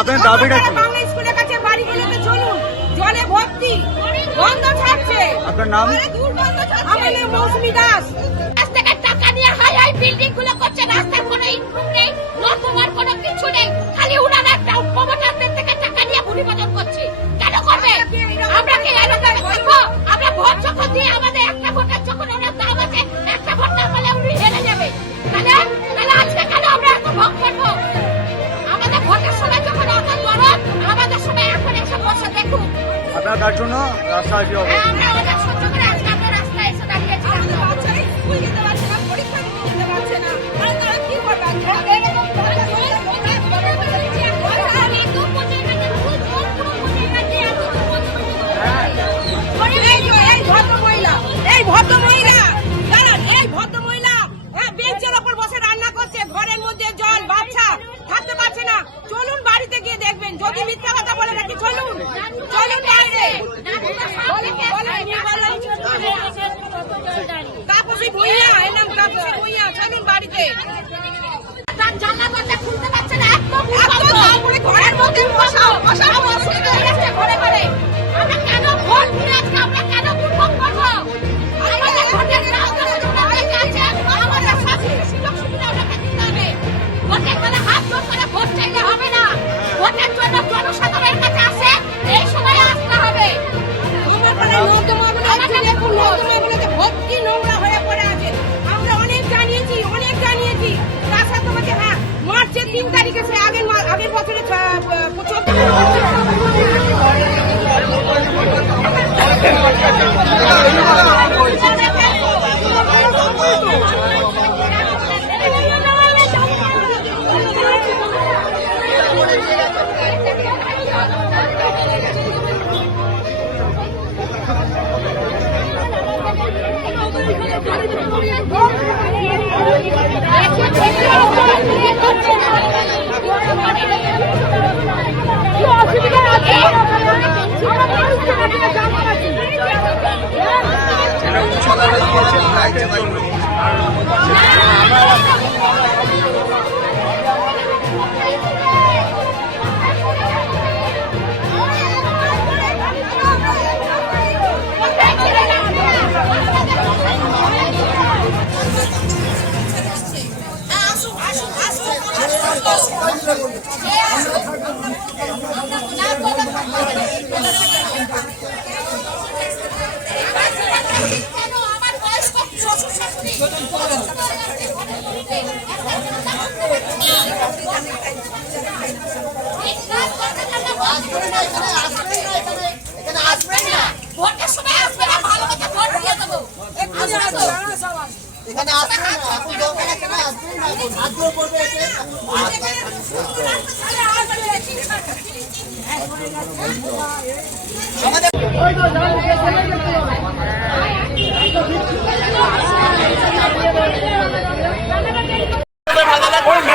আপনার দাবিটা কি? স্কুলের কাছে বাড়িগুলোতে চলুন, জলে ভর্তি, গন্ধ ছাড়ছে। আপনার নাম? আমার নাম মৌসুমী দাস। রাস্তায় টাকা নিয়ে হাই হাই বিল্ডিং গুলো করছে, রাস্তার কোনো ইনফ্রাস্ট্রাকচার নেই, নর্দমার কোনো কিছু নেই, খালি উনারা একটা উপভোক্তাদের থেকে টাকা নিয়ে ভূমিপতন করছে। কেন করবে? আমরা কি এলাকায় থাকবো? আমরা ভোট যখন দিয়ে আমাদের একটা ভোটের যখন ওনার দাম আছে, একটা ভোট না পেলে উনি হেরে যাবে। তাহলে আজকে কেন আমরা এত ভোট করবো? আমাদের ভোটের সময় যখন অত দরদ, আমাদের সময় এখন এসে বসে দেখুন। আপনার তার জন্য রাস্তায় কি হবে? আমরা ওদের সহ্য করে আজকে আমরা রাস্তায় এসে দাঁড়িয়েছি। আমাদের বাচ্চারা স্কুল যেতে পারছে না, পরীক্ষা দিতে যেতে পারছে না। আর তারা কি করবে? এই ভদ্রমহিলা বেঞ্চের ওপর বসে রান্না করছে, ঘরের মধ্যে জল, বাচ্চা থাকতে পারছে না। চলুন বাড়িতে গিয়ে দেখবেন, যদি মিথ্যা কথা বলে নাকি চলুন বাইরে। তাপসী ভুইয়া, এর নাম তাপসী ভুইয়া, চলুন বাড়িতে। জানলা দরজা খুলতে পারছে না, ঘরের মধ্যে ঘরে ঘরে। আমরা কেন ভোট দিয়ে আজকে আমরা কেন দুর্ভোগ করবো? আমাদের ভোটের আমাদের শাসনের সুযোগ সুবিধা ওটাকে দিতে হবে। ভোটের বেলা হাত জোর করে ভোট চাইলে হবে না। ভোটের জন্য জনসাধারণের কাছে আসে, এই সময় আসতে হবে। নর্দমাগুলোতে ভর্তি নোংরা হয়ে পড়ে আছে। আমরা অনেক জানিয়েছি। তার সাথে বলছে হ্যাঁ, মার্চের 3 তারিখে সে আগের বছরে 我